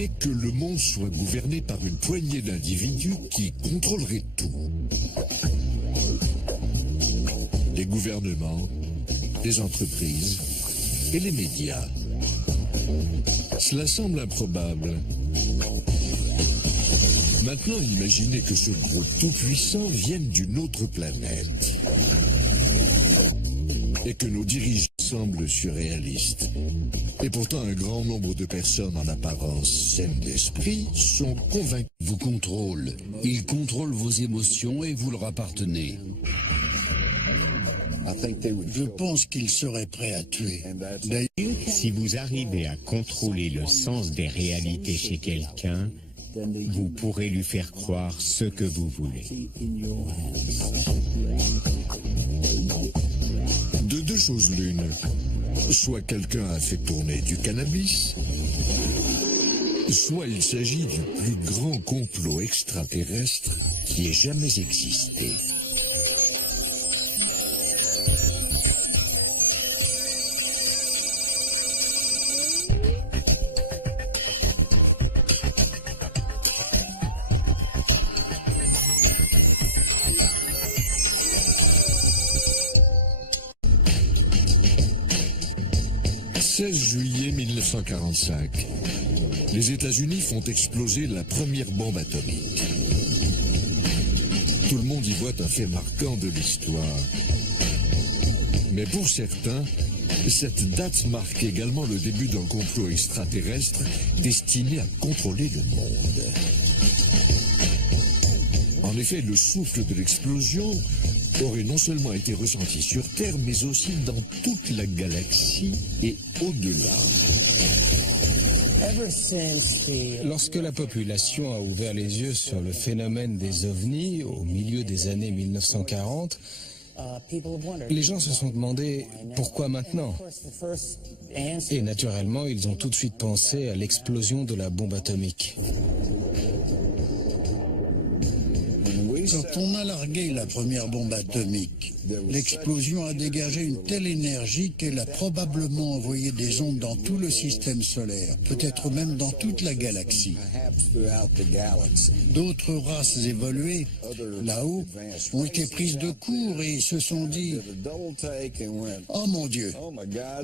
imaginez que le monde soit gouverné par une poignée d'individus qui contrôleraient tout. Les gouvernements, les entreprises et les médias. Cela semble improbable. Maintenant, imaginez que ce groupe tout-puissant vienne d'une autre planète. Et que nos dirigeants semblent surréalistes. Et pourtant, un grand nombre de personnes en apparence saines d'esprit sont convaincues. Vous contrôle. Il contrôle vos émotions et vous leur appartenez. Je pense qu'il serait prêt à tuer. Si vous arrivez à contrôler le sens des réalités chez quelqu'un, vous pourrez lui faire croire ce que vous voulez. De deux choses l'une. Soit quelqu'un a fait tourner du cannabis, soit il s'agit du plus grand complot extraterrestre qui ait jamais existé. Le 16 juillet 1945, les États-Unis font exploser la première bombe atomique. Tout le monde y voit un fait marquant de l'histoire. Mais pour certains, cette date marque également le début d'un complot extraterrestre destiné à contrôler le monde. En effet, le souffle de l'explosion aurait non seulement été ressenti sur Terre, mais aussi dans toute la galaxie et au-delà. Lorsque la population a ouvert les yeux sur le phénomène des ovnis au milieu des années 1940, les gens se sont demandé pourquoi maintenant. Et naturellement, ils ont tout de suite pensé à l'explosion de la bombe atomique. Quand on a largué la première bombe atomique, l'explosion a dégagé une telle énergie qu'elle a probablement envoyé des ondes dans tout le système solaire, peut-être même dans toute la galaxie. D'autres races évoluées, là-haut, ont été prises de court et se sont dit « Oh mon Dieu,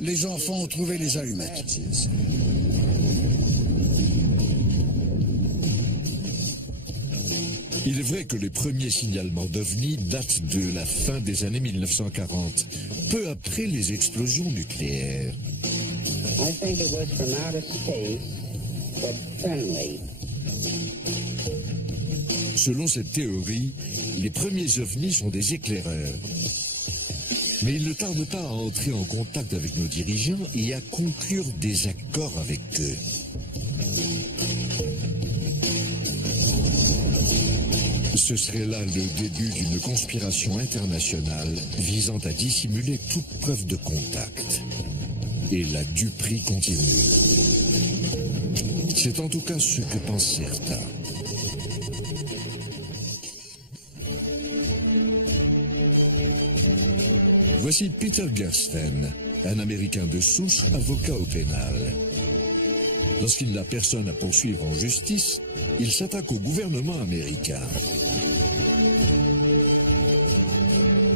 les enfants ont trouvé les allumettes ». Il est vrai que les premiers signalements d'OVNI datent de la fin des années 1940, peu après les explosions nucléaires. Selon cette théorie, les premiers OVNI sont des éclaireurs. Mais ils ne tardent pas à entrer en contact avec nos dirigeants et à conclure des accords avec eux. Ce serait là le début d'une conspiration internationale visant à dissimuler toute preuve de contact. Et la duperie continue. C'est en tout cas ce que pensent certains. Voici Peter Gersten, un Américain de souche, avocat au pénal. Lorsqu'il n'a personne à poursuivre en justice, il s'attaque au gouvernement américain.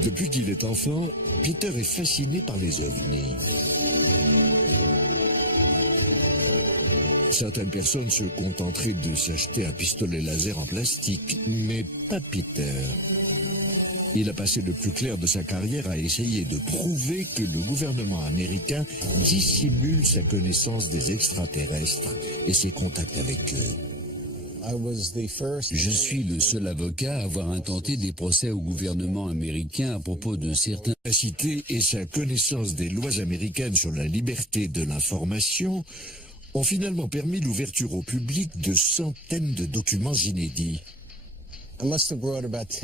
Depuis qu'il est enfant, Peter est fasciné par les ovnis. Certaines personnes se contenteraient de s'acheter un pistolet laser en plastique, mais pas Peter. Il a passé le plus clair de sa carrière à essayer de prouver que le gouvernement américain dissimule sa connaissance des extraterrestres et ses contacts avec eux. Je suis le seul avocat à avoir intenté des procès au gouvernement américain à propos de certains... Sa cité et sa connaissance des lois américaines sur la liberté de l'information ont finalement permis l'ouverture au public de centaines de documents inédits.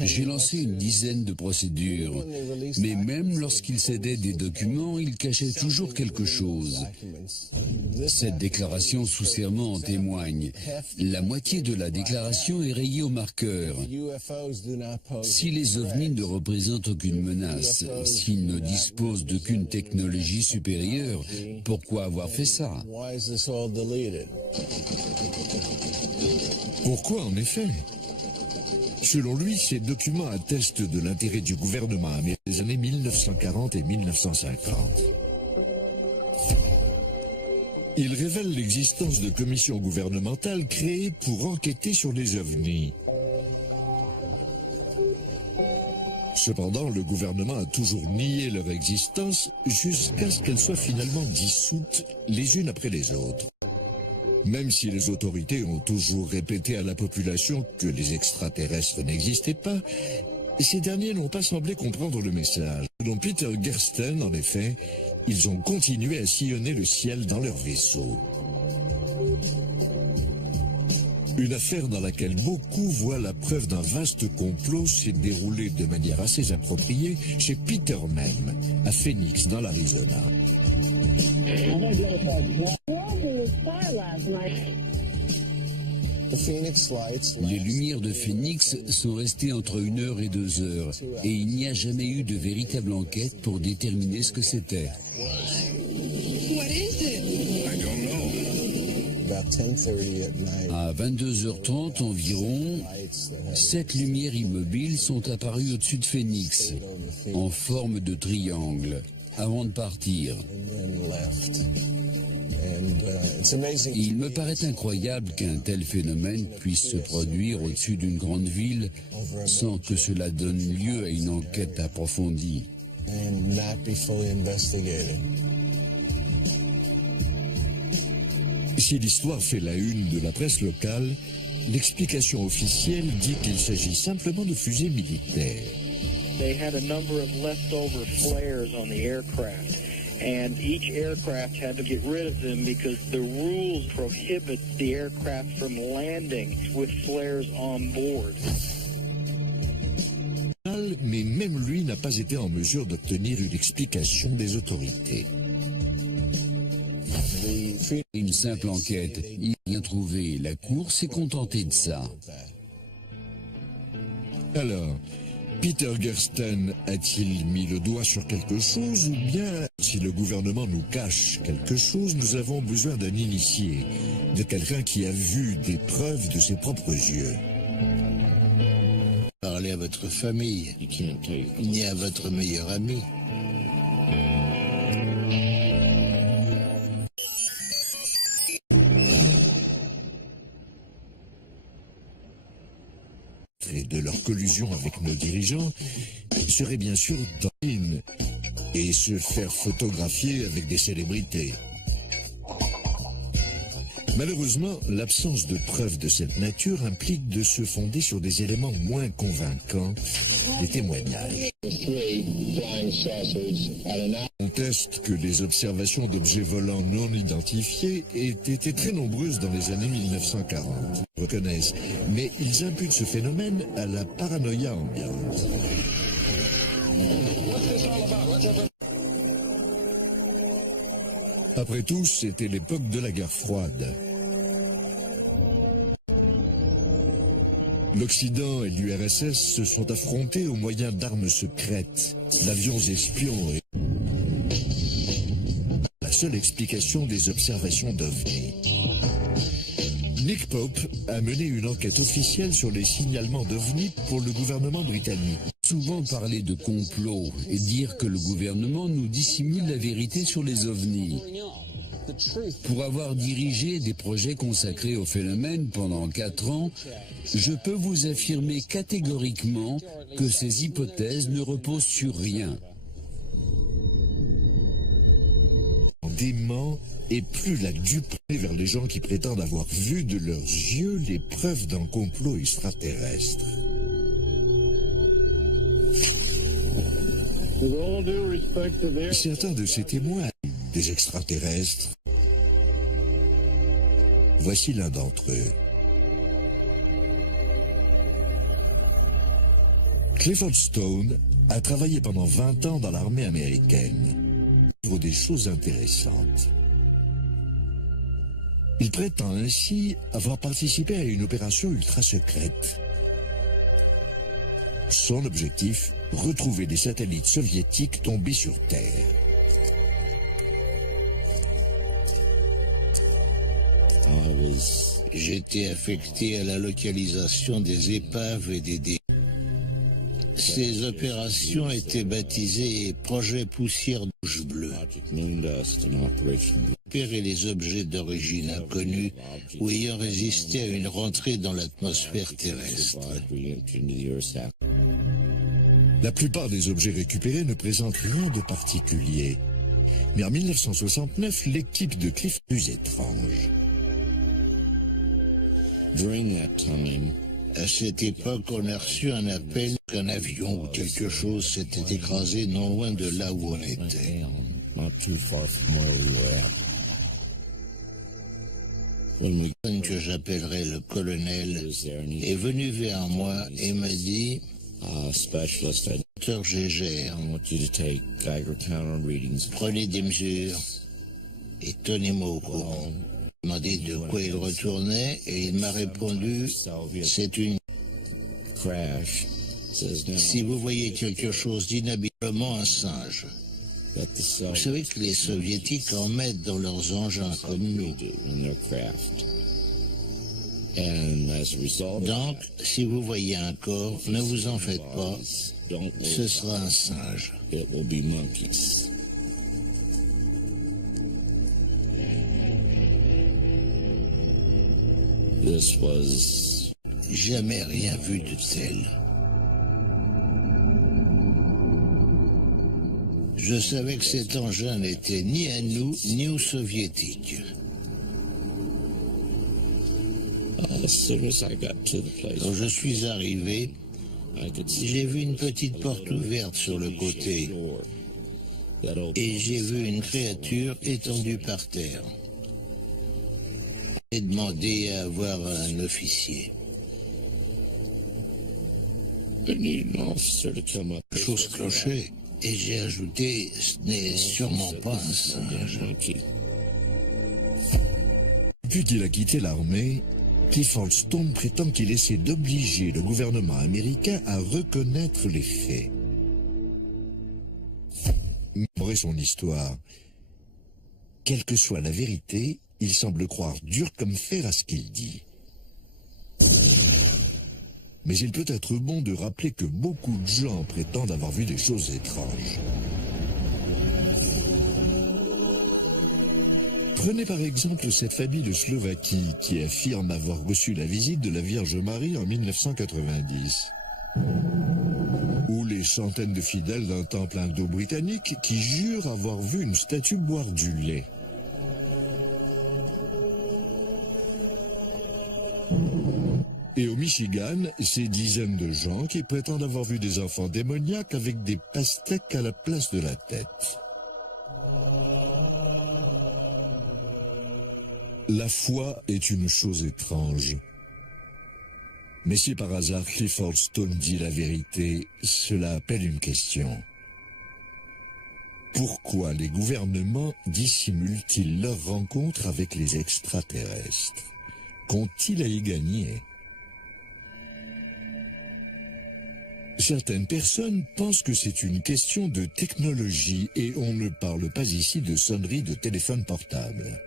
J'ai lancé une dizaine de procédures, mais même lorsqu'il cédait des documents, il cachait toujours quelque chose. Cette déclaration sous serment en témoigne. La moitié de la déclaration est rayée au marqueur. Si les ovnis ne représentent aucune menace, s'ils ne disposent d'aucune technologie supérieure, pourquoi avoir fait ça? Pourquoi, en effet? Selon lui, ces documents attestent de l'intérêt du gouvernement américain des années 1940 et 1950. Il révèle l'existence de commissions gouvernementales créées pour enquêter sur les ovnis. Cependant, le gouvernement a toujours nié leur existence jusqu'à ce qu'elles soient finalement dissoutes les unes après les autres. Même si les autorités ont toujours répété à la population que les extraterrestres n'existaient pas, ces derniers n'ont pas semblé comprendre le message. Selon Peter Gersten, en effet, ils ont continué à sillonner le ciel dans leur vaisseau. Une affaire dans laquelle beaucoup voient la preuve d'un vaste complot s'est déroulée de manière assez appropriée chez Peter même, à Phoenix, dans l'Arizona. Les lumières de Phoenix sont restées entre 1 heure et 2 heures, et il n'y a jamais eu de véritable enquête pour déterminer ce que c'était. À 22h30 environ, 7 lumières immobiles sont apparues au-dessus de Phoenix, en forme de triangle, avant de partir. Il me paraît incroyable qu'un tel phénomène puisse se produire au-dessus d'une grande ville sans que cela donne lieu à une enquête approfondie. Si l'histoire fait la une de la presse locale, l'explication officielle dit qu'il s'agit simplement de fusées militaires. They had a number of leftover flares on the aircraft, and each aircraft had to get rid of them because the rules prohibit the aircraft from landing with flares on board. Mais même lui n'a pas été en mesure d'obtenir une explication des autorités. Une simple enquête, il n'a rien trouvé. La Cour s'est contentée de ça. Alors, Peter Gersten a-t-il mis le doigt sur quelque chose, ou bien, si le gouvernement nous cache quelque chose, nous avons besoin d'un initié, de quelqu'un qui a vu des preuves de ses propres yeux? Parlez à votre famille, ni à votre meilleur ami. De leur collusion avec nos dirigeants serait bien sûr d'origine et se faire photographier avec des célébrités. Malheureusement, l'absence de preuves de cette nature implique de se fonder sur des éléments moins convaincants, des témoignages. On conteste que les observations d'objets volants non identifiés aient été très nombreuses dans les années 1940. Ils reconnaissent, mais ils imputent ce phénomène à la paranoïa ambiante. Après tout, c'était l'époque de la guerre froide. L'Occident et l'URSS se sont affrontés au moyen d'armes secrètes, d'avions espions et la seule explication des observations d'OVNI. Nick Pope a mené une enquête officielle sur les signalements d'OVNI pour le gouvernement britannique. Souvent parler de complot et dire que le gouvernement nous dissimule la vérité sur les ovnis. Pour avoir dirigé des projets consacrés au phénomène pendant 4 ans, je peux vous affirmer catégoriquement que ces hypothèses ne reposent sur rien. On dément et plus la dupe vers les gens qui prétendent avoir vu de leurs yeux les preuves d'un complot extraterrestre. Certains de ces témoins, des extraterrestres, voici l'un d'entre eux. Clifford Stone a travaillé pendant 20 ans dans l'armée américaine. Il découvre des choses intéressantes. Il prétend ainsi avoir participé à une opération ultra secrète. Son objectif, retrouver des satellites soviétiques tombés sur Terre. J'étais affecté à la localisation des épaves et des débris. Ces opérations étaient baptisées Projet Poussière Douche Bleue. Repérer les objets d'origine inconnue ou ayant résisté à une rentrée dans l'atmosphère terrestre. La plupart des objets récupérés ne présentent rien de particulier. Mais en 1969, l'équipe de Cliff est plus étrange. À cette époque, on a reçu un appel qu'un avion ou quelque chose s'était écrasé non loin de là où on était. Une personne que j'appellerais le colonel est venu vers moi et m'a dit Dr. Gégère, prenez des mesures et tenez-moi au courant. Il m'a demandé de quoi il retournait et il m'a répondu c'est une crash. Si vous voyez quelque chose d'inhabilement un singe. Vous savez que les soviétiques en mettent dans leurs engins comme nous. Donc, si vous voyez un corps, ne vous en faites pas, ce sera un singe. Jamais rien vu de tel. Je savais que cet engin n'était ni à nous, ni aux soviétiques. Quand je suis arrivé, j'ai vu une petite porte ouverte sur le côté et j'ai vu une créature étendue par terre. J'ai demandé à avoir un officier. La chose clochait et j'ai ajouté ce n'est sûrement pas un singe. Depuis qu'il a quitté l'armée, Clifford Stone prétend qu'il essaie d'obliger le gouvernement américain à reconnaître les faits. Malgré son histoire, quelle que soit la vérité, il semble croire dur comme fer à ce qu'il dit. Mais il peut être bon de rappeler que beaucoup de gens prétendent avoir vu des choses étranges. Prenez par exemple cette famille de Slovaquie qui affirme avoir reçu la visite de la Vierge Marie en 1990. Ou les centaines de fidèles d'un temple indo-britannique qui jurent avoir vu une statue boire du lait. Et au Michigan, ces dizaines de gens qui prétendent avoir vu des enfants démoniaques avec des pastèques à la place de la tête. La foi est une chose étrange. Mais si par hasard Clifford Stone dit la vérité, cela appelle une question. Pourquoi les gouvernements dissimulent-ils leurs rencontres avec les extraterrestres? Qu'ont-ils à y gagner? Certaines personnes pensent que c'est une question de technologie et on ne parle pas ici de sonnerie de téléphone portable.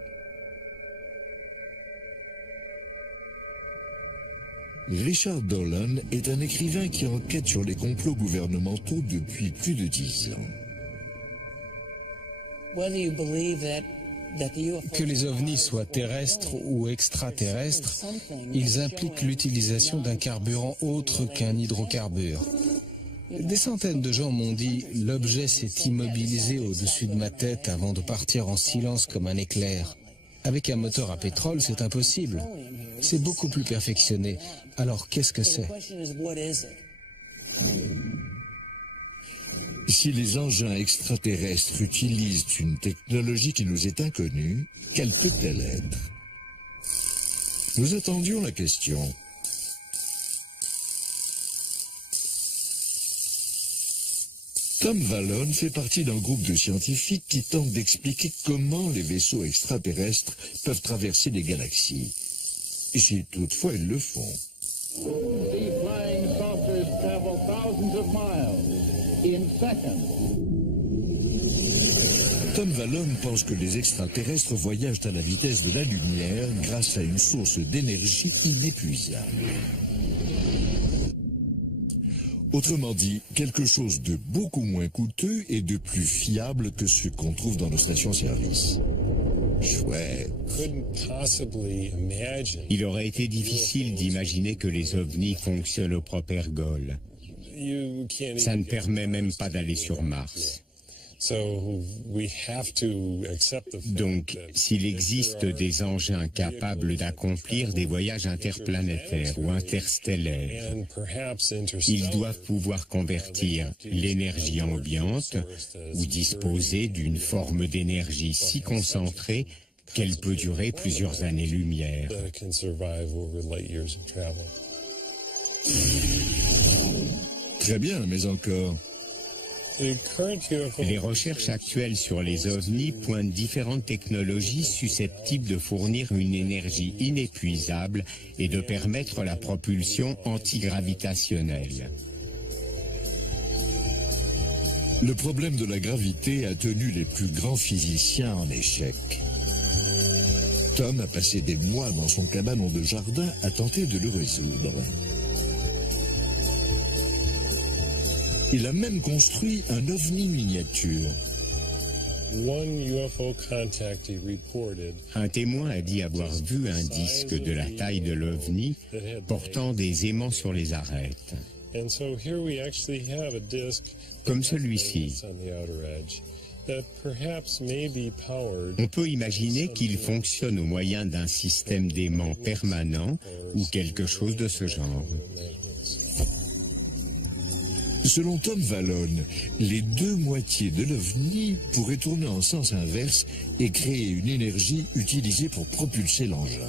Richard Dolan est un écrivain qui enquête sur les complots gouvernementaux depuis plus de 10 ans. Que les ovnis soient terrestres ou extraterrestres, ils impliquent l'utilisation d'un carburant autre qu'un hydrocarbure. Des centaines de gens m'ont dit « l'objet s'est immobilisé au-dessus de ma tête avant de partir en silence comme un éclair ». Avec un moteur à pétrole, c'est impossible. C'est beaucoup plus perfectionné. Alors, qu'est-ce que c'est ? Si les engins extraterrestres utilisent une technologie qui nous est inconnue, quelle peut-elle être? Nous attendions la question. Tom Vallone fait partie d'un groupe de scientifiques qui tentent d'expliquer comment les vaisseaux extraterrestres peuvent traverser les galaxies. Si toutefois ils le font. These flying saucers travel thousands of miles in seconds. Tom Vallone pense que les extraterrestres voyagent à la vitesse de la lumière grâce à une source d'énergie inépuisable. Autrement dit, quelque chose de beaucoup moins coûteux et de plus fiable que ce qu'on trouve dans nos stations-service. Chouette. Il aurait été difficile d'imaginer que les ovnis fonctionnent au propergol. Ça ne permet même pas d'aller sur Mars. Donc, s'il existe des engins capables d'accomplir des voyages interplanétaires ou interstellaires, ils doivent pouvoir convertir l'énergie ambiante ou disposer d'une forme d'énergie si concentrée qu'elle peut durer plusieurs années-lumière. Très bien, mais encore. Les recherches actuelles sur les ovnis pointent différentes technologies susceptibles de fournir une énergie inépuisable et de permettre la propulsion antigravitationnelle. Le problème de la gravité a tenu les plus grands physiciens en échec. Tom a passé des mois dans son cabanon de jardin à tenter de le résoudre. Il a même construit un ovni miniature. Un témoin a dit avoir vu un disque de la taille de l'ovni portant des aimants sur les arêtes. Comme celui-ci. On peut imaginer qu'il fonctionne au moyen d'un système d'aimants permanent ou quelque chose de ce genre. Selon Tom Vallone, les deux moitiés de l'OVNI pourraient tourner en sens inverse et créer une énergie utilisée pour propulser l'engin.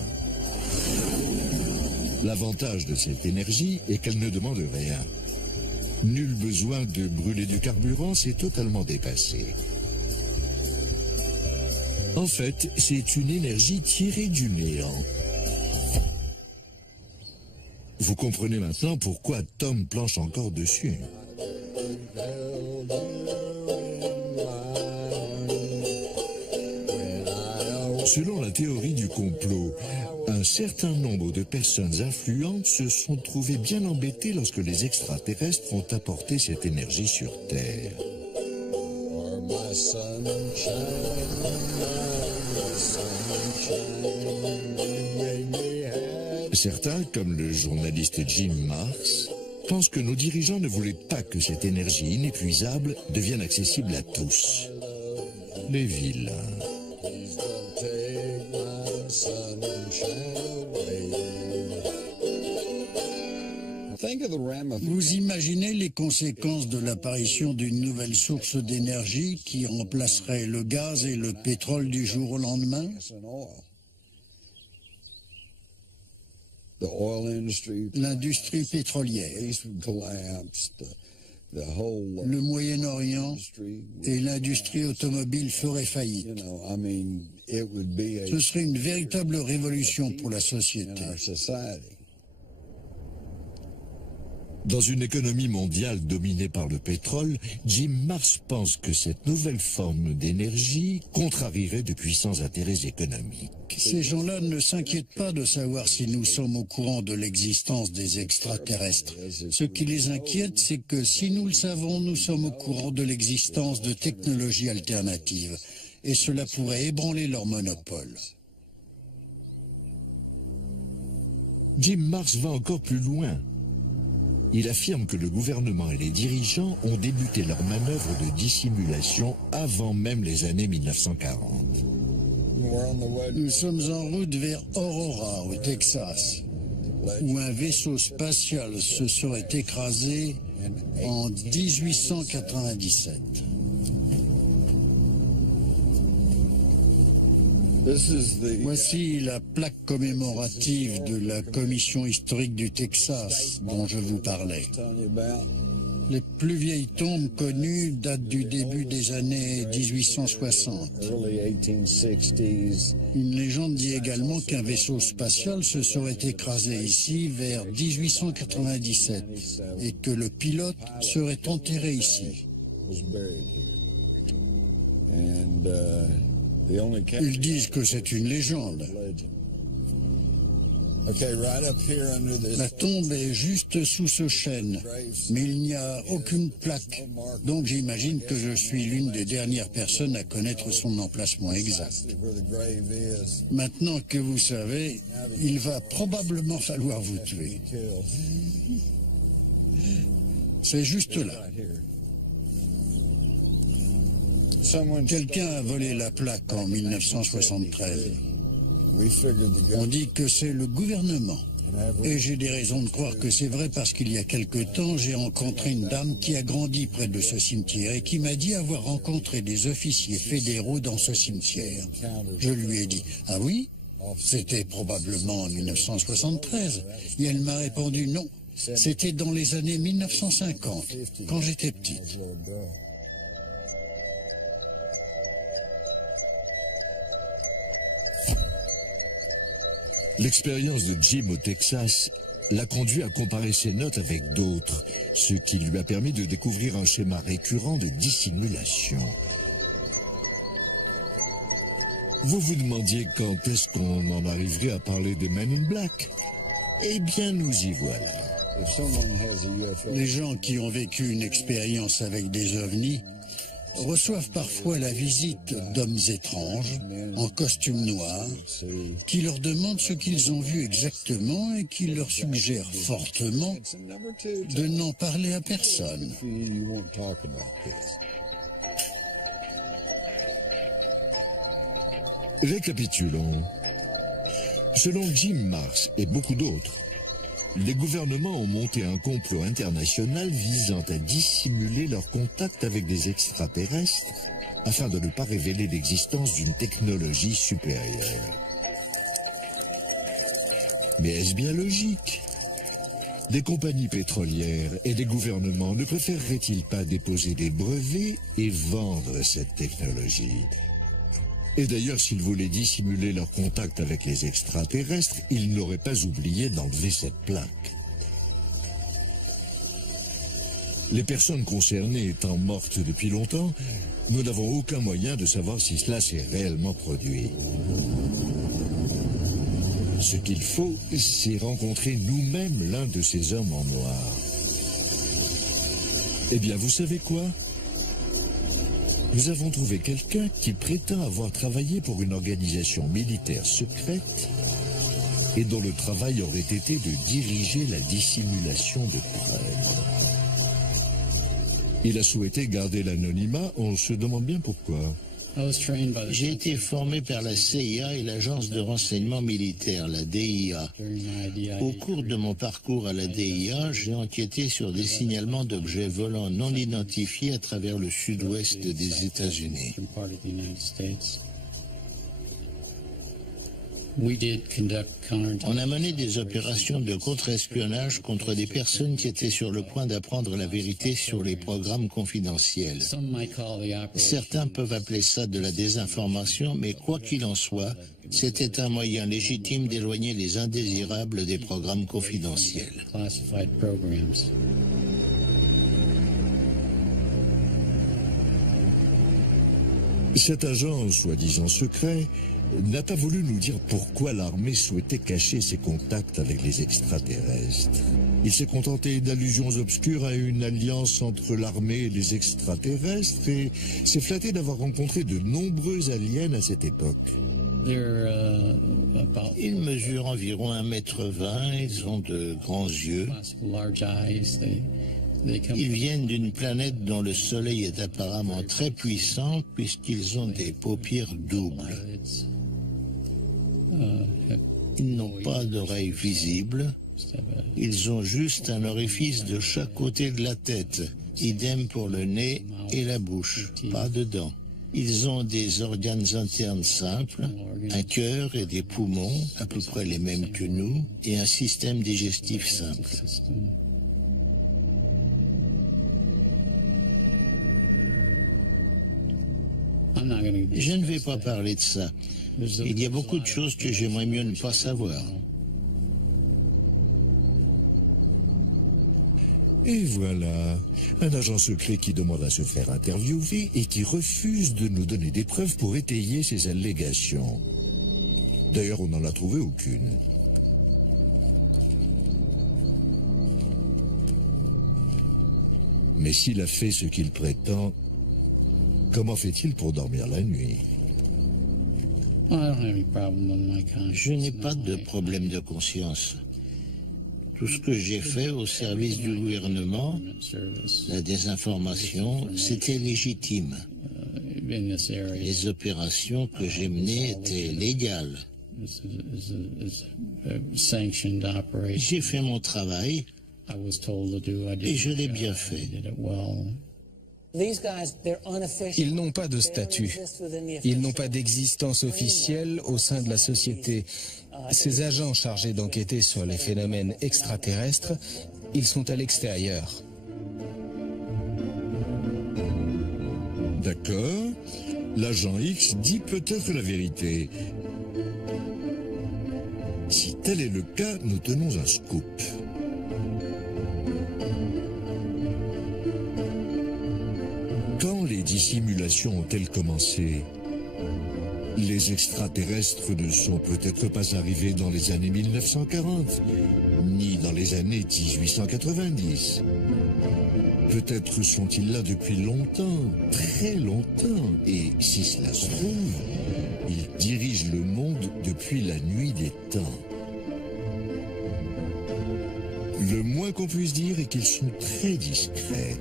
L'avantage de cette énergie est qu'elle ne demande rien. Nul besoin de brûler du carburant, c'est totalement dépassé. En fait, c'est une énergie tirée du néant. Vous comprenez maintenant pourquoi Tom planche encore dessus. Selon la théorie du complot, un certain nombre de personnes influentes se sont trouvées bien embêtées lorsque les extraterrestres ont apporté cette énergie sur Terre. Certains, comme le journaliste Jim Marrs, pensent que nos dirigeants ne voulaient pas que cette énergie inépuisable devienne accessible à tous. Les vilains. Vous imaginez les conséquences de l'apparition d'une nouvelle source d'énergie qui remplacerait le gaz et le pétrole du jour au lendemain? L'industrie pétrolière, le Moyen-Orient et l'industrie automobile feraient faillite. Ce serait une véritable révolution pour la société. Dans une économie mondiale dominée par le pétrole, Jim Marrs pense que cette nouvelle forme d'énergie contrarierait de puissants intérêts économiques. Ces gens-là ne s'inquiètent pas de savoir si nous sommes au courant de l'existence des extraterrestres. Ce qui les inquiète, c'est que si nous le savons, nous sommes au courant de l'existence de technologies alternatives. Et cela pourrait ébranler leur monopole. Jim Marrs va encore plus loin. Il affirme que le gouvernement et les dirigeants ont débuté leur manœuvre de dissimulation avant même les années 1940. Nous sommes en route vers Aurora, au Texas, où un vaisseau spatial se serait écrasé en 1897. Voici la plaque commémorative de la commission historique du Texas dont je vous parlais. Les plus vieilles tombes connues datent du début des années 1860. Une légende dit également qu'un vaisseau spatial se serait écrasé ici vers 1897 et que le pilote serait enterré ici. Ils disent que c'est une légende. La tombe est juste sous ce chêne, mais il n'y a aucune plaque. Donc j'imagine que je suis l'une des dernières personnes à connaître son emplacement exact. Maintenant que vous savez, il va probablement falloir vous tuer. C'est juste là. Quelqu'un a volé la plaque en 1973. On dit que c'est le gouvernement. Et j'ai des raisons de croire que c'est vrai parce qu'il y a quelque temps, j'ai rencontré une dame qui a grandi près de ce cimetière et qui m'a dit avoir rencontré des officiers fédéraux dans ce cimetière. Je lui ai dit « Ah oui ?» C'était probablement en 1973. Et elle m'a répondu « Non, c'était dans les années 1950, quand j'étais petite. » L'expérience de Jim au Texas l'a conduit à comparer ses notes avec d'autres, ce qui lui a permis de découvrir un schéma récurrent de dissimulation. Vous vous demandiez quand est-ce qu'on en arriverait à parler des Men in Black? Eh bien, nous y voilà. Les gens qui ont vécu une expérience avec des ovnis reçoivent parfois la visite d'hommes étranges, en costume noir, qui leur demandent ce qu'ils ont vu exactement et qui leur suggèrent fortement de n'en parler à personne. Récapitulons. Selon Jim Marrs et beaucoup d'autres, les gouvernements ont monté un complot international visant à dissimuler leur contact avec des extraterrestres afin de ne pas révéler l'existence d'une technologie supérieure. Mais est-ce bien logique? Des compagnies pétrolières et des gouvernements ne préféreraient-ils pas déposer des brevets et vendre cette technologie? Et d'ailleurs, s'ils voulaient dissimuler leur contact avec les extraterrestres, ils n'auraient pas oublié d'enlever cette plaque. Les personnes concernées étant mortes depuis longtemps, nous n'avons aucun moyen de savoir si cela s'est réellement produit. Ce qu'il faut, c'est rencontrer nous-mêmes l'un de ces hommes en noir. Eh bien, vous savez quoi ? Nous avons trouvé quelqu'un qui prétend avoir travaillé pour une organisation militaire secrète et dont le travail aurait été de diriger la dissimulation de preuves. Il a souhaité garder l'anonymat, on se demande bien pourquoi. J'ai été formé par la CIA et l'agence de renseignement militaire, la DIA. Au cours de mon parcours à la DIA, j'ai enquêté sur des signalements d'objets volants non identifiés à travers le sud-ouest des États-Unis. On a mené des opérations de contre-espionnage contre des personnes qui étaient sur le point d'apprendre la vérité sur les programmes confidentiels. Certains peuvent appeler ça de la désinformation, mais quoi qu'il en soit, c'était un moyen légitime d'éloigner les indésirables des programmes confidentiels. Cet agent, soi-disant secret, n'a pas voulu nous dire pourquoi l'armée souhaitait cacher ses contacts avec les extraterrestres. Il s'est contenté d'allusions obscures à une alliance entre l'armée et les extraterrestres et s'est flatté d'avoir rencontré de nombreux aliens à cette époque. Ils mesurent environ 1,20 m, ils ont de grands yeux. Ils viennent d'une planète dont le soleil est apparemment très puissant puisqu'ils ont des paupières doubles. Ils n'ont pas d'oreilles visibles, ils ont juste un orifice de chaque côté de la tête, idem pour le nez et la bouche, pas de dents. Ils ont des organes internes simples, un cœur et des poumons, à peu près les mêmes que nous, et un système digestif simple. Je ne vais pas parler de ça. Il y a beaucoup de choses que j'aimerais mieux ne pas savoir. Et voilà, un agent secret qui demande à se faire interviewer et qui refuse de nous donner des preuves pour étayer ses allégations. D'ailleurs, on n'en a trouvé aucune. Mais s'il a fait ce qu'il prétend, comment fait-il pour dormir la nuit? Je n'ai pas de problème de conscience. Tout ce que j'ai fait au service du gouvernement, la désinformation, c'était légitime. Les opérations que j'ai menées étaient légales. J'ai fait mon travail et je l'ai bien fait. Ils n'ont pas de statut. Ils n'ont pas d'existence officielle au sein de la société. Ces agents chargés d'enquêter sur les phénomènes extraterrestres, ils sont à l'extérieur. D'accord. L'agent X dit peut-être la vérité. Si tel est le cas, nous tenons un scoop. Quand les dissimulations ont-elles commencé? Les extraterrestres ne sont peut-être pas arrivés dans les années 1940, ni dans les années 1890. Peut-être sont-ils là depuis longtemps, très longtemps, et si cela se trouve, ils dirigent le monde depuis la nuit des temps. Le moins qu'on puisse dire est qu'ils sont très discrets.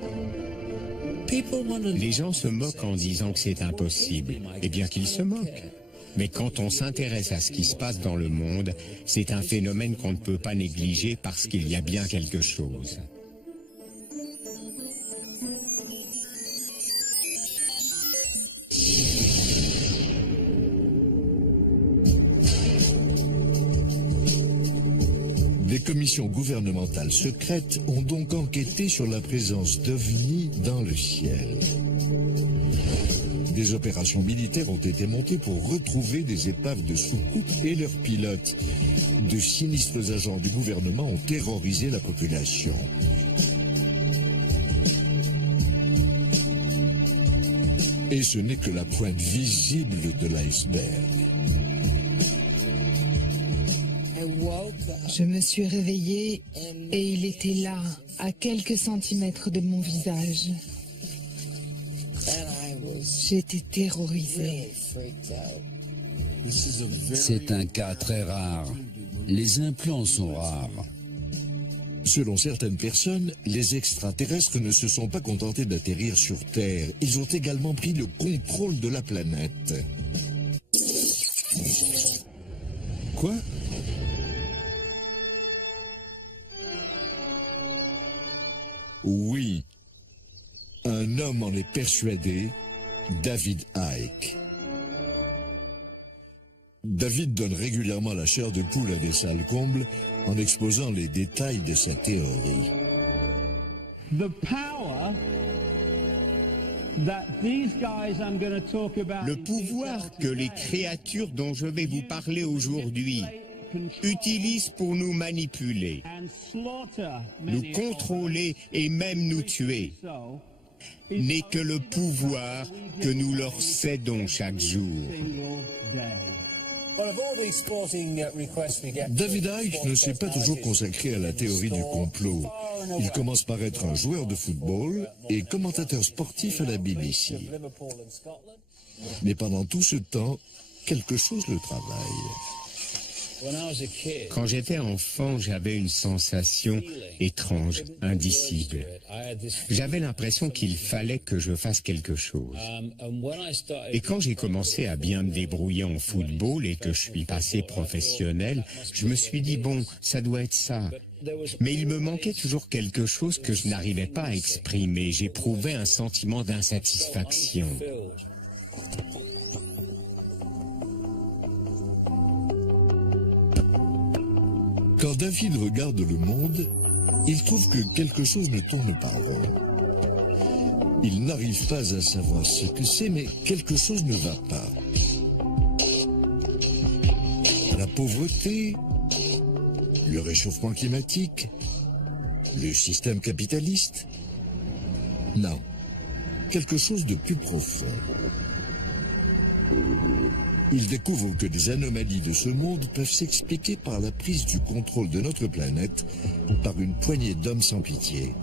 Les gens se moquent en disant que c'est impossible. Eh bien qu'ils se moquent. Mais quand on s'intéresse à ce qui se passe dans le monde, c'est un phénomène qu'on ne peut pas négliger parce qu'il y a bien quelque chose. Des commissions gouvernementales secrètes ont donc enquêté sur la présence d'ovnis dans le ciel. Des opérations militaires ont été montées pour retrouver des épaves de soucoupes et leurs pilotes. De sinistres agents du gouvernement ont terrorisé la population. Et ce n'est que la pointe visible de l'iceberg. Je me suis réveillée et il était là, à quelques centimètres de mon visage. J'étais terrorisée. C'est un cas très rare. Les implants sont rares. Selon certaines personnes, les extraterrestres ne se sont pas contentés d'atterrir sur Terre. Ils ont également pris le contrôle de la planète. Quoi ? Oui, un homme en est persuadé, David Icke. David donne régulièrement la chair de poule à des salles combles en exposant les détails de sa théorie. Le pouvoir que les créatures dont je vais vous parler aujourd'hui utilisent pour nous manipuler, nous contrôler et même nous tuer, n'est que le pouvoir que nous leur cédons chaque jour. David Icke ne s'est pas toujours consacré à la théorie du complot. Il commence par être un joueur de football et commentateur sportif à la BBC. Mais pendant tout ce temps, quelque chose le travaille. Quand j'étais enfant, j'avais une sensation étrange, indicible. J'avais l'impression qu'il fallait que je fasse quelque chose. Et quand j'ai commencé à bien me débrouiller en football et que je suis passé professionnel, je me suis dit, bon, ça doit être ça. Mais il me manquait toujours quelque chose que je n'arrivais pas à exprimer. J'éprouvais un sentiment d'insatisfaction. Quand David regarde le monde, il trouve que quelque chose ne tourne pas rond. Ils n'arrivent pas à savoir ce que c'est, mais quelque chose ne va pas. La pauvreté, le réchauffement climatique, le système capitaliste? Non, quelque chose de plus profond. Ils découvrent que des anomalies de ce monde peuvent s'expliquer par la prise du contrôle de notre planète par une poignée d'hommes sans pitié.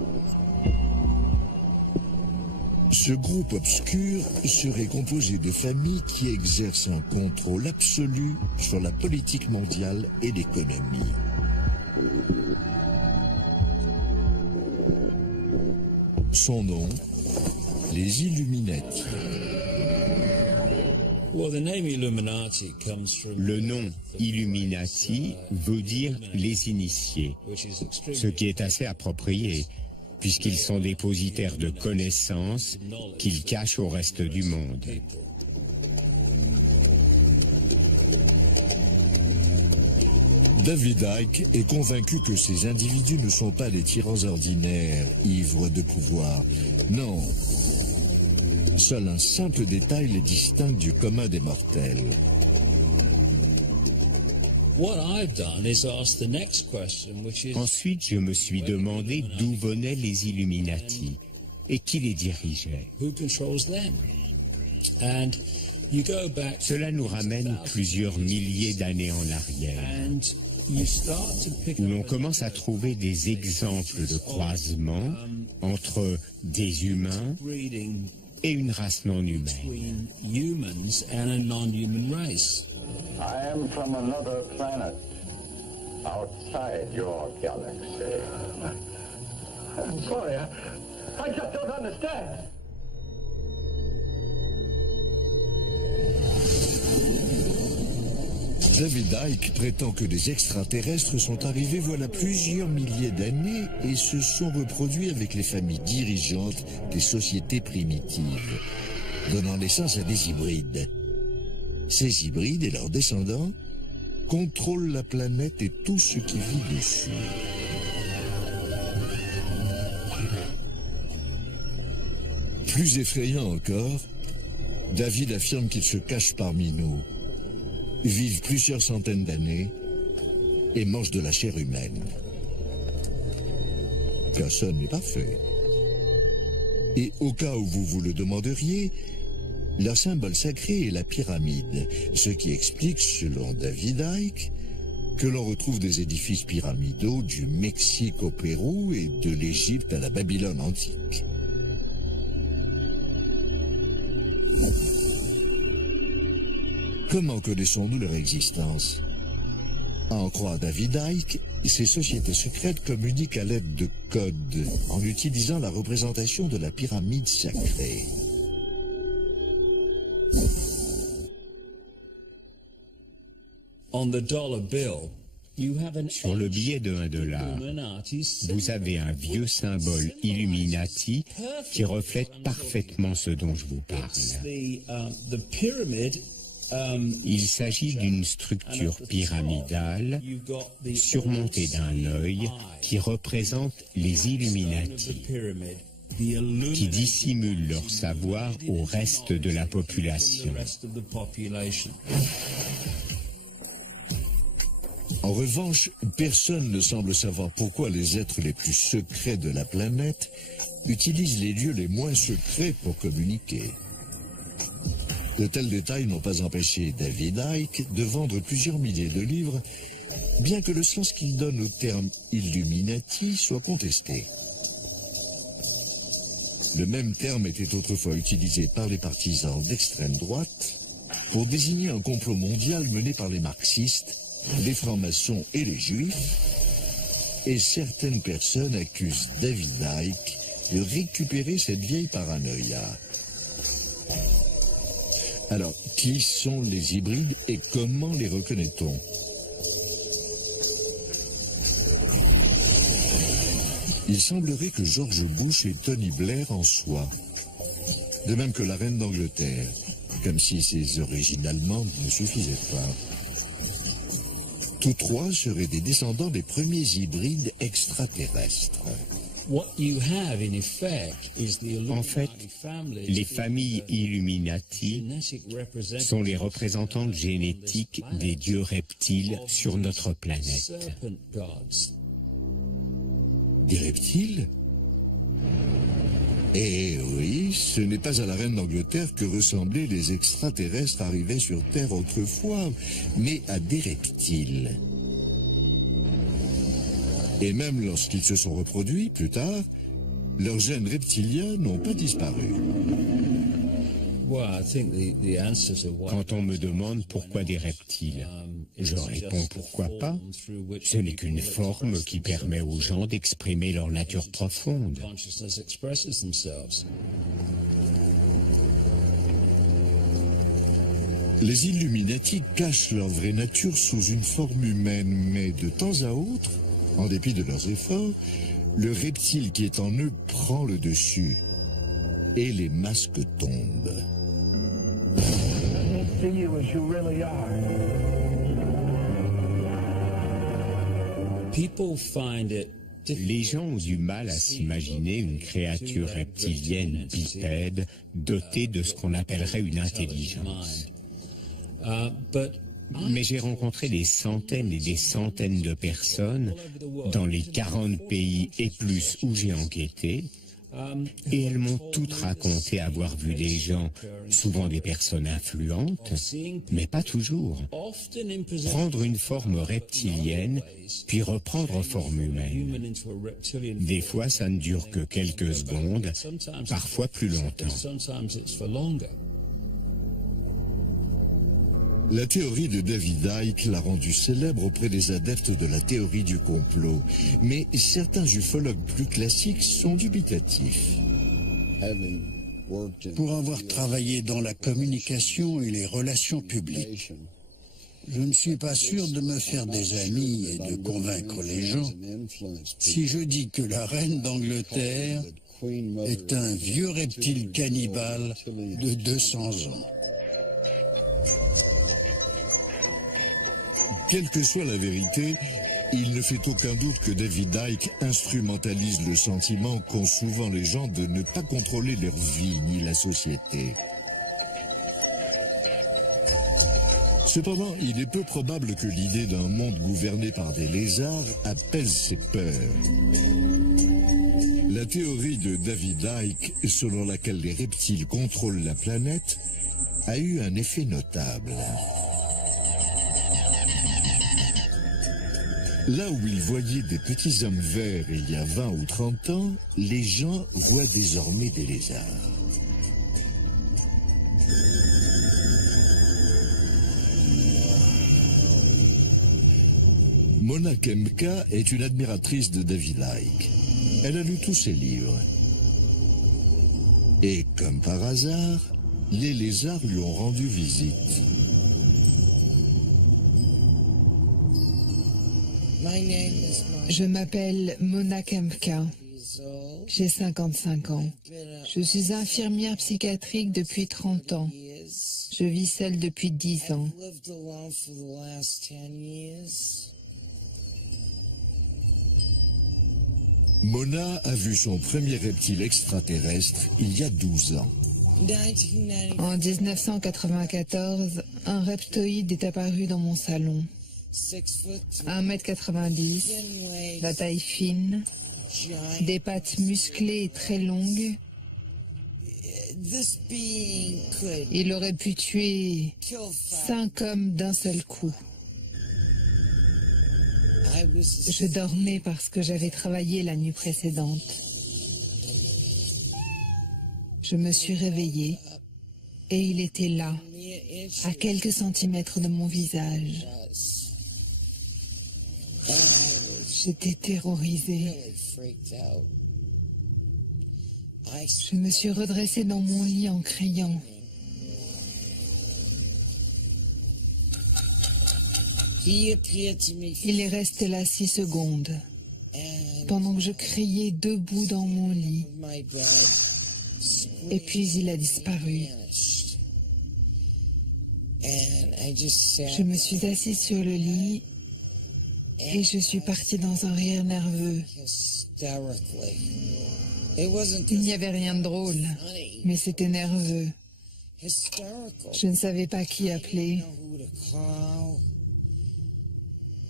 Ce groupe obscur serait composé de familles qui exercent un contrôle absolu sur la politique mondiale et l'économie. Son nom, les Illuminati. Le nom Illuminati veut dire les initiés, ce qui est assez approprié, puisqu'ils sont dépositaires de connaissances qu'ils cachent au reste du monde. David Icke est convaincu que ces individus ne sont pas des tyrans ordinaires, ivres de pouvoir. Non. Seul un simple détail les distingue du commun des mortels. Ensuite, je me suis demandé d'où venaient les Illuminati et qui les dirigeait. Cela nous ramène plusieurs milliers d'années en arrière, où l'on commence à trouver des exemples de croisements entre des humains et une race non humaine. I am from another planet, outside your galaxy. I'm sorry, I just don't understand. David Icke prétend que des extraterrestres sont arrivés voilà plusieurs milliers d'années et se sont reproduits avec les familles dirigeantes des sociétés primitives, donnant naissance à des hybrides. Ces hybrides et leurs descendants contrôlent la planète et tout ce qui vit dessus. Plus effrayant encore, David affirme qu'ils se cachent parmi nous, vivent plusieurs centaines d'années et mangent de la chair humaine. Personne n'est parfait. Et au cas où vous vous le demanderiez, leur symbole sacré est la pyramide, ce qui explique, selon David Icke, que l'on retrouve des édifices pyramidaux du Mexique au Pérou et de l'Égypte à la Babylone antique. Comment connaissons-nous leur existence? À en croire David Icke, ces sociétés secrètes communiquent à l'aide de codes, en utilisant la représentation de la pyramide sacrée. Sur le billet de $1, vous avez un vieux symbole Illuminati qui reflète parfaitement ce dont je vous parle. Il s'agit d'une structure pyramidale surmontée d'un œil qui représente les Illuminati, qui dissimulent leur savoir au reste de la population. En revanche, personne ne semble savoir pourquoi les êtres les plus secrets de la planète utilisent les lieux les moins secrets pour communiquer. De tels détails n'ont pas empêché David Icke de vendre plusieurs milliers de livres, bien que le sens qu'il donne au terme Illuminati soit contesté. Le même terme était autrefois utilisé par les partisans d'extrême droite pour désigner un complot mondial mené par les marxistes, les francs-maçons et les juifs, et certaines personnes accusent David Icke de récupérer cette vieille paranoïa. Alors, qui sont les hybrides et comment les reconnaît-on? Il semblerait que George Bush et Tony Blair en soient, de même que la reine d'Angleterre, comme si ses origines allemandes ne suffisaient pas. Tous trois seraient des descendants des premiers hybrides extraterrestres. En fait, les familles Illuminati sont les représentantes génétiques des dieux reptiles sur notre planète. Des reptiles? Eh oui, ce n'est pas à la reine d'Angleterre que ressemblaient les extraterrestres arrivés sur Terre autrefois, mais à des reptiles. Et même lorsqu'ils se sont reproduits plus tard, leurs gènes reptiliens n'ont pas disparu. Quand on me demande pourquoi des reptiles, je réponds pourquoi pas. Ce n'est qu'une forme qui permet aux gens d'exprimer leur nature profonde. Les Illuminati cachent leur vraie nature sous une forme humaine, mais de temps à autre, en dépit de leurs efforts, le reptile qui est en eux prend le dessus et les masques tombent. Les gens ont du mal à s'imaginer une créature reptilienne bipède dotée de ce qu'on appellerait une intelligence. Mais j'ai rencontré des centaines et des centaines de personnes dans les 40 pays et plus où j'ai enquêté, et elles m'ont toutes raconté avoir vu des gens, souvent des personnes influentes, mais pas toujours, prendre une forme reptilienne, puis reprendre forme humaine. Des fois, ça ne dure que quelques secondes, parfois plus longtemps. La théorie de David Icke l'a rendu célèbre auprès des adeptes de la théorie du complot. Mais certains ufologues plus classiques sont dubitatifs. Pour avoir travaillé dans la communication et les relations publiques, je ne suis pas sûr de me faire des amis et de convaincre les gens si je dis que la reine d'Angleterre est un vieux reptile cannibale de 200 ans. Quelle que soit la vérité, il ne fait aucun doute que David Icke instrumentalise le sentiment qu'ont souvent les gens de ne pas contrôler leur vie ni la société. Cependant, il est peu probable que l'idée d'un monde gouverné par des lézards apaise ses peurs. La théorie de David Icke, selon laquelle les reptiles contrôlent la planète, a eu un effet notable. Là où ils voyaient des petits hommes verts il y a 20 ou 30 ans, les gens voient désormais des lézards. Mona Kempka est une admiratrice de David Icke. Elle a lu tous ses livres. Et comme par hasard, les lézards lui ont rendu visite. Je m'appelle Mona Kempka. J'ai 55 ans. Je suis infirmière psychiatrique depuis 30 ans. Je vis seule depuis 10 ans. Mona a vu son premier reptile extraterrestre il y a 12 ans. En 1994, un reptoïde est apparu dans mon salon. 1,90 m, la taille fine, des pattes musclées et très longues. Il aurait pu tuer 5 hommes d'un seul coup. Je dormais parce que j'avais travaillé la nuit précédente. Je me suis réveillée et il était là, à quelques centimètres de mon visage. J'étais terrorisée. Je me suis redressée dans mon lit en criant. Il est resté là 6 secondes, pendant que je criais debout dans mon lit. Et puis il a disparu. Je me suis assise sur le lit et je suis partie dans un rire nerveux. Il n'y avait rien de drôle, mais c'était nerveux. Je ne savais pas qui appeler.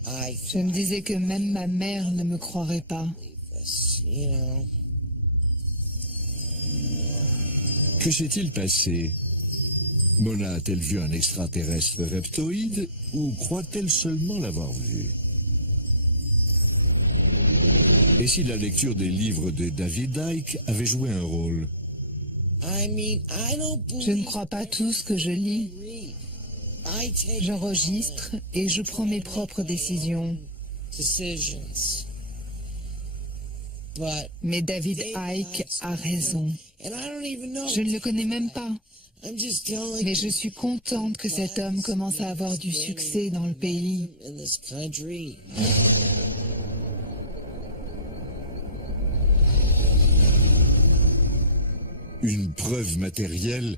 Je me disais que même ma mère ne me croirait pas. Que s'est-il passé? Mona a-t-elle vu un extraterrestre reptoïde ou croit-elle seulement l'avoir vu? Et si la lecture des livres de David Icke avait joué un rôle? Je ne crois pas tout ce que je lis. J'enregistre et je prends mes propres décisions. Mais David Icke a raison. Je ne le connais même pas. Mais je suis contente que cet homme commence à avoir du succès dans le pays. Une preuve matérielle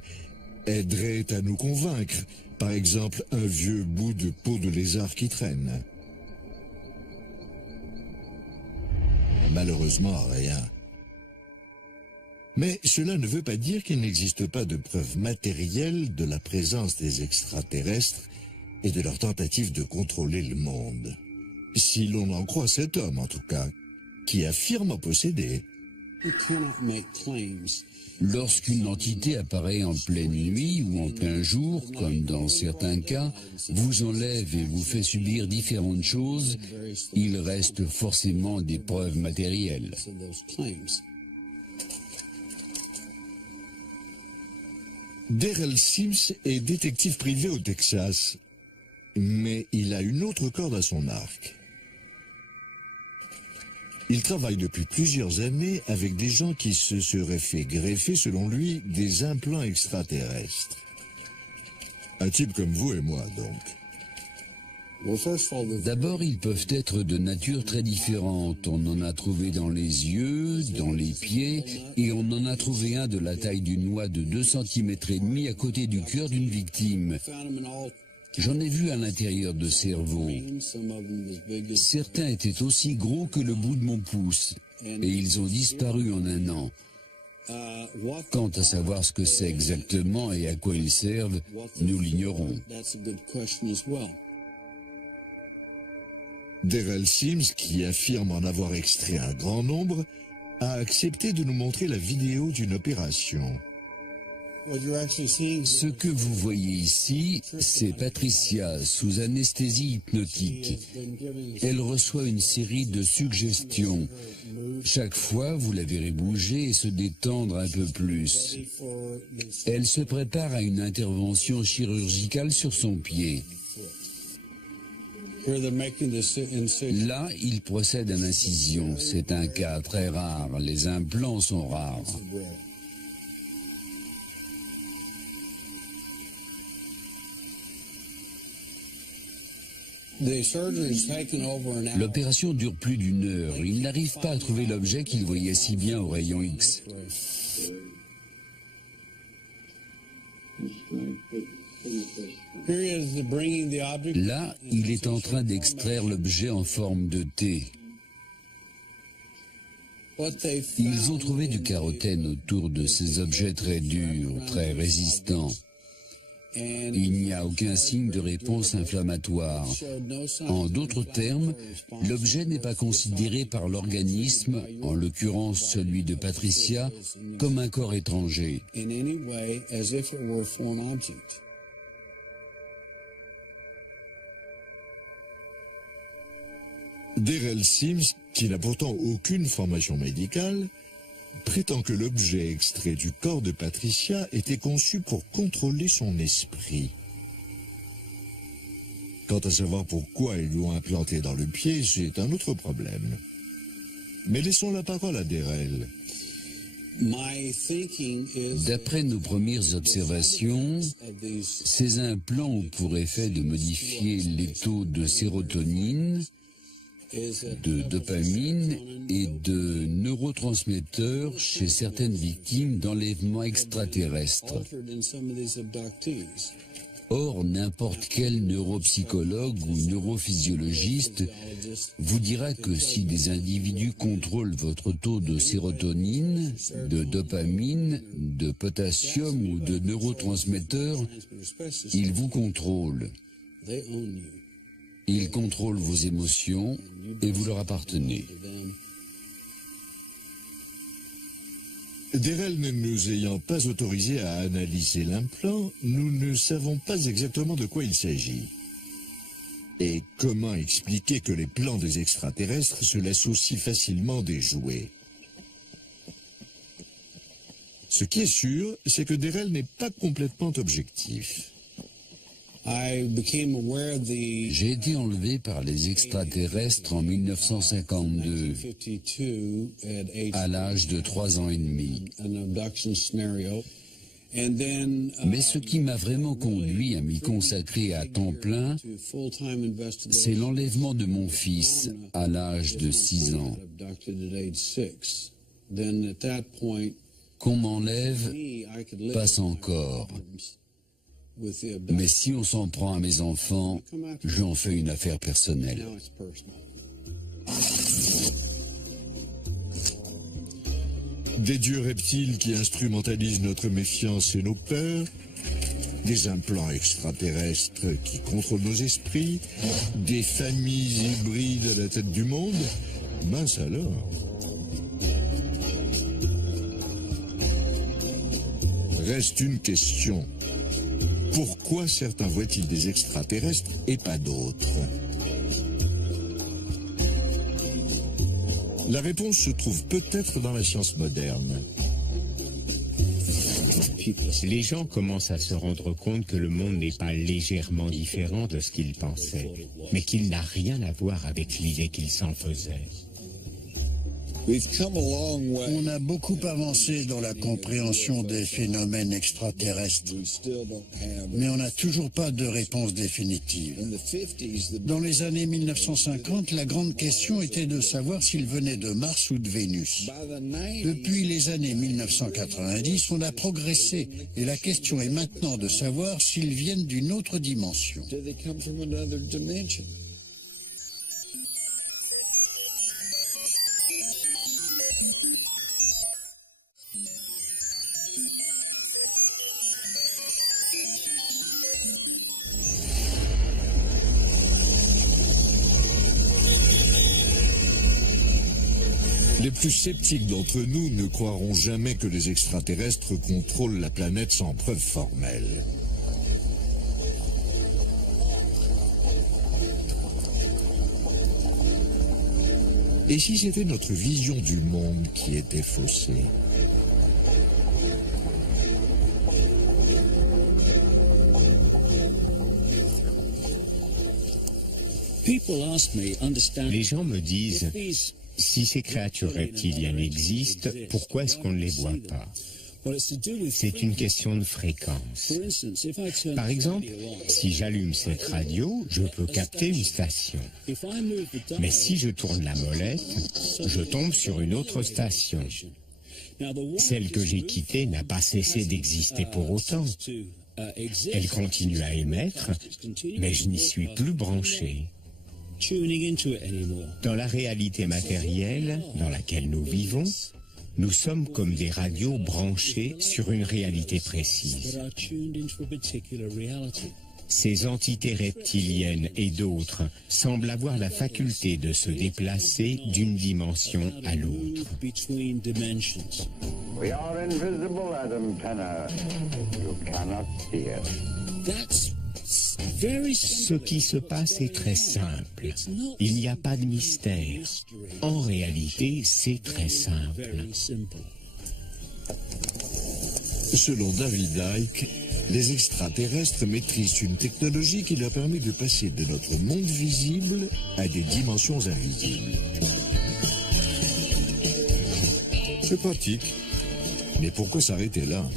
aiderait à nous convaincre. Par exemple, un vieux bout de peau de lézard qui traîne. Malheureusement, rien. Mais cela ne veut pas dire qu'il n'existe pas de preuves matérielles de la présence des extraterrestres et de leur tentative de contrôler le monde. Si l'on en croit cet homme, en tout cas, qui affirme en posséder. Lorsqu'une entité apparaît en pleine nuit ou en plein jour, comme dans certains cas, vous enlève et vous fait subir différentes choses, il reste forcément des preuves matérielles. Darrell Sims est détective privé au Texas, mais il a une autre corde à son arc. Il travaille depuis plusieurs années avec des gens qui se seraient fait greffer, selon lui, des implants extraterrestres. Un type comme vous et moi, donc. D'abord, ils peuvent être de nature très différente. On en a trouvé dans les yeux, dans les pieds, et on en a trouvé un de la taille d'une noix de 2,5 cm à côté du cœur d'une victime. J'en ai vu à l'intérieur de cerveaux. Certains étaient aussi gros que le bout de mon pouce, et ils ont disparu en un an. Quant à savoir ce que c'est exactement et à quoi ils servent, nous l'ignorons. Darrell Sims, qui affirme en avoir extrait un grand nombre, a accepté de nous montrer la vidéo d'une opération. Ce que vous voyez ici, c'est Patricia sous anesthésie hypnotique. Elle reçoit une série de suggestions. Chaque fois, vous la verrez bouger et se détendre un peu plus. Elle se prépare à une intervention chirurgicale sur son pied. Là, il procède à l'incision. C'est un cas très rare. Les implants sont rares. L'opération dure plus d'1 heure. Il n'arrive pas à trouver l'objet qu'il voyait si bien au rayon X. Là, il est en train d'extraire l'objet en forme de T. Ils ont trouvé du carotène autour de ces objets très durs, très résistants. Il n'y a aucun signe de réponse inflammatoire. En d'autres termes, l'objet n'est pas considéré par l'organisme, en l'occurrence celui de Patricia, comme un corps étranger. Darrell Sims, qui n'a pourtant aucune formation médicale, prétend que l'objet extrait du corps de Patricia était conçu pour contrôler son esprit. Quant à savoir pourquoi ils l'ont implanté dans le pied, c'est un autre problème. Mais laissons la parole à Darrell. D'après nos premières observations, ces implants ont pour effet de modifier les taux de sérotonine, de dopamine et de neurotransmetteurs chez certaines victimes d'enlèvements extraterrestres. Or, n'importe quel neuropsychologue ou neurophysiologiste vous dira que si des individus contrôlent votre taux de sérotonine, de dopamine, de potassium ou de neurotransmetteurs, ils vous contrôlent. Ils contrôlent vos émotions et vous leur appartenez. Derrel ne nous ayant pas autorisé à analyser l'implant, nous ne savons pas exactement de quoi il s'agit. Et comment expliquer que les plans des extraterrestres se laissent aussi facilement déjouer? Ce qui est sûr, c'est que Derrel n'est pas complètement objectif. J'ai été enlevé par les extraterrestres en 1952, à l'âge de 3 ans et demi. Mais ce qui m'a vraiment conduit à m'y consacrer à temps plein, c'est l'enlèvement de mon fils à l'âge de 6 ans. Qu'on m'enlève passe encore. Mais si on s'en prend à mes enfants, j'en fais une affaire personnelle. Des dieux reptiles qui instrumentalisent notre méfiance et nos peurs, des implants extraterrestres qui contrôlent nos esprits, des familles hybrides à la tête du monde, mince alors. Reste une question. Pourquoi certains voient-ils des extraterrestres et pas d'autres? La réponse se trouve peut-être dans la science moderne. Les gens commencent à se rendre compte que le monde n'est pas légèrement différent de ce qu'ils pensaient, mais qu'il n'a rien à voir avec l'idée qu'ils s'en faisaient. On a beaucoup avancé dans la compréhension des phénomènes extraterrestres, mais on n'a toujours pas de réponse définitive. Dans les années 1950, la grande question était de savoir s'ils venaient de Mars ou de Vénus. Depuis les années 1990, on a progressé et la question est maintenant de savoir s'ils viennent d'une autre dimension. Les plus sceptiques d'entre nous ne croiront jamais que les extraterrestres contrôlent la planète sans preuve formelle. Et si c'était notre vision du monde qui était faussée? Les gens me disent, si ces créatures reptiliennes existent, pourquoi est-ce qu'on ne les voit pas? C'est une question de fréquence. Par exemple, si j'allume cette radio, je peux capter une station. Mais si je tourne la molette, je tombe sur une autre station. Celle que j'ai quittée n'a pas cessé d'exister pour autant. Elle continue à émettre, mais je n'y suis plus branché. Dans la réalité matérielle dans laquelle nous vivons, nous sommes comme des radios branchées sur une réalité précise. Ces entités reptiliennes et d'autres semblent avoir la faculté de se déplacer d'une dimension à l'autre. We are invisible, Adam Penner. You cannot see us. Ce qui se passe est très simple. Il n'y a pas de mystère. En réalité, c'est très simple. Selon David Icke, les extraterrestres maîtrisent une technologie qui leur permet de passer de notre monde visible à des dimensions invisibles. C'est pratique, mais pourquoi s'arrêter là?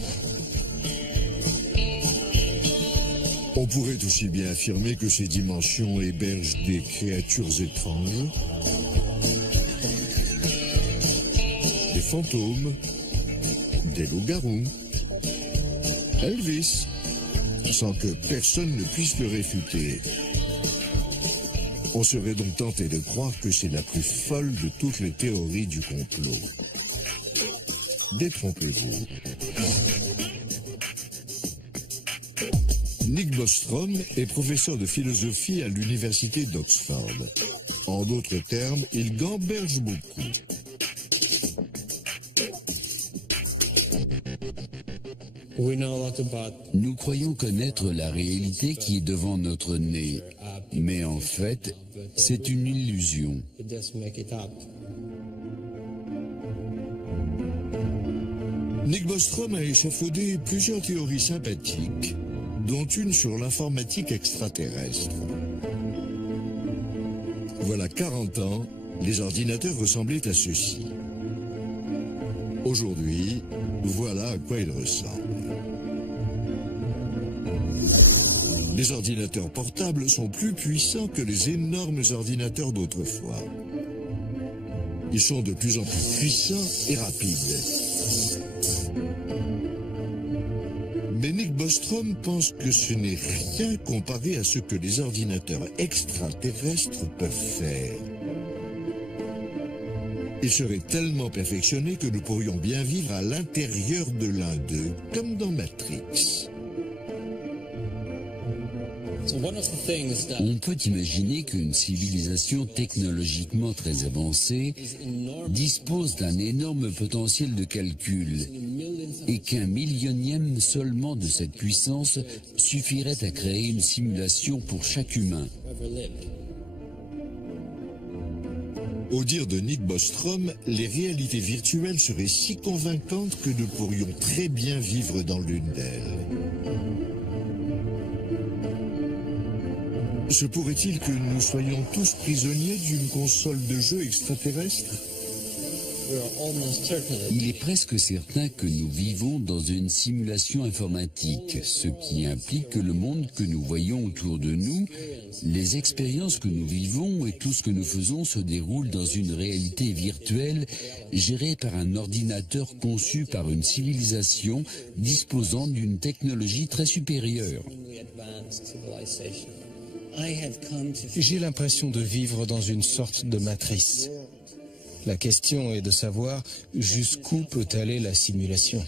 On pourrait aussi bien affirmer que ces dimensions hébergent des créatures étranges, des fantômes, des loups-garous, Elvis, sans que personne ne puisse le réfuter. On serait donc tenté de croire que c'est la plus folle de toutes les théories du complot. Détrompez-vous. Nick Bostrom est professeur de philosophie à l'université d'Oxford. En d'autres termes, il gamberge beaucoup. Nous croyons connaître la réalité qui est devant notre nez, mais en fait, c'est une illusion. Nick Bostrom a échafaudé plusieurs théories sympathiques, dont une sur l'informatique extraterrestre. Voilà 40 ans, les ordinateurs ressemblaient à ceci. Aujourd'hui, voilà à quoi ils ressemblent. Les ordinateurs portables sont plus puissants que les énormes ordinateurs d'autrefois. Ils sont de plus en plus puissants et rapides. Mais Nick Bostrom pense que ce n'est rien comparé à ce que les ordinateurs extraterrestres peuvent faire. Ils seraient tellement perfectionnés que nous pourrions bien vivre à l'intérieur de l'un d'eux, comme dans Matrix. On peut imaginer qu'une civilisation technologiquement très avancée dispose d'un énorme potentiel de calcul et qu'un millionième seulement de cette puissance suffirait à créer une simulation pour chaque humain. Au dire de Nick Bostrom, les réalités virtuelles seraient si convaincantes que nous pourrions très bien vivre dans l'une d'elles. Se pourrait-il que nous soyons tous prisonniers d'une console de jeu extraterrestre? Il est presque certain que nous vivons dans une simulation informatique, ce qui implique que le monde que nous voyons autour de nous, les expériences que nous vivons et tout ce que nous faisons se déroulent dans une réalité virtuelle gérée par un ordinateur conçu par une civilisation disposant d'une technologie très supérieure. J'ai l'impression de vivre dans une sorte de matrice. La question est de savoir jusqu'où peut aller la simulation.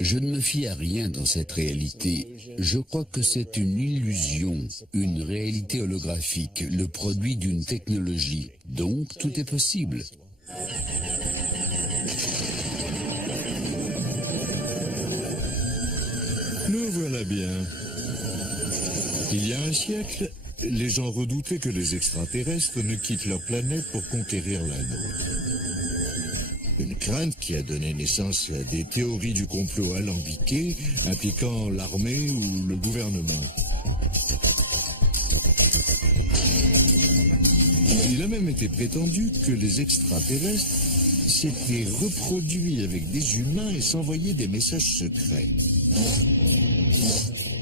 Je ne me fie à rien dans cette réalité. Je crois que c'est une illusion, une réalité holographique, le produit d'une technologie. Donc, tout est possible. Nous voilà bien. Il y a un siècle, les gens redoutaient que les extraterrestres ne quittent leur planète pour conquérir la nôtre. Une crainte qui a donné naissance à des théories du complot alambiquées impliquant l'armée ou le gouvernement. Il a même été prétendu que les extraterrestres s'étaient reproduits avec des humains et s'envoyaient des messages secrets.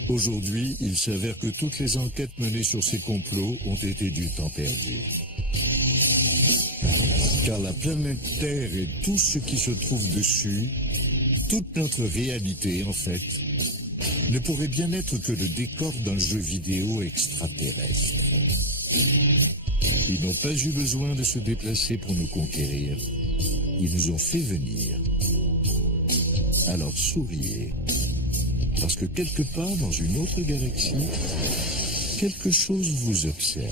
Aujourd'hui, il s'avère que toutes les enquêtes menées sur ces complots ont été du temps perdu. Car la planète Terre et tout ce qui se trouve dessus, toute notre réalité en fait, ne pourrait bien être que le décor d'un jeu vidéo extraterrestre. Ils n'ont pas eu besoin de se déplacer pour nous conquérir. Ils nous ont fait venir. Alors souriez. Parce que quelque part dans une autre galaxie, quelque chose vous observe.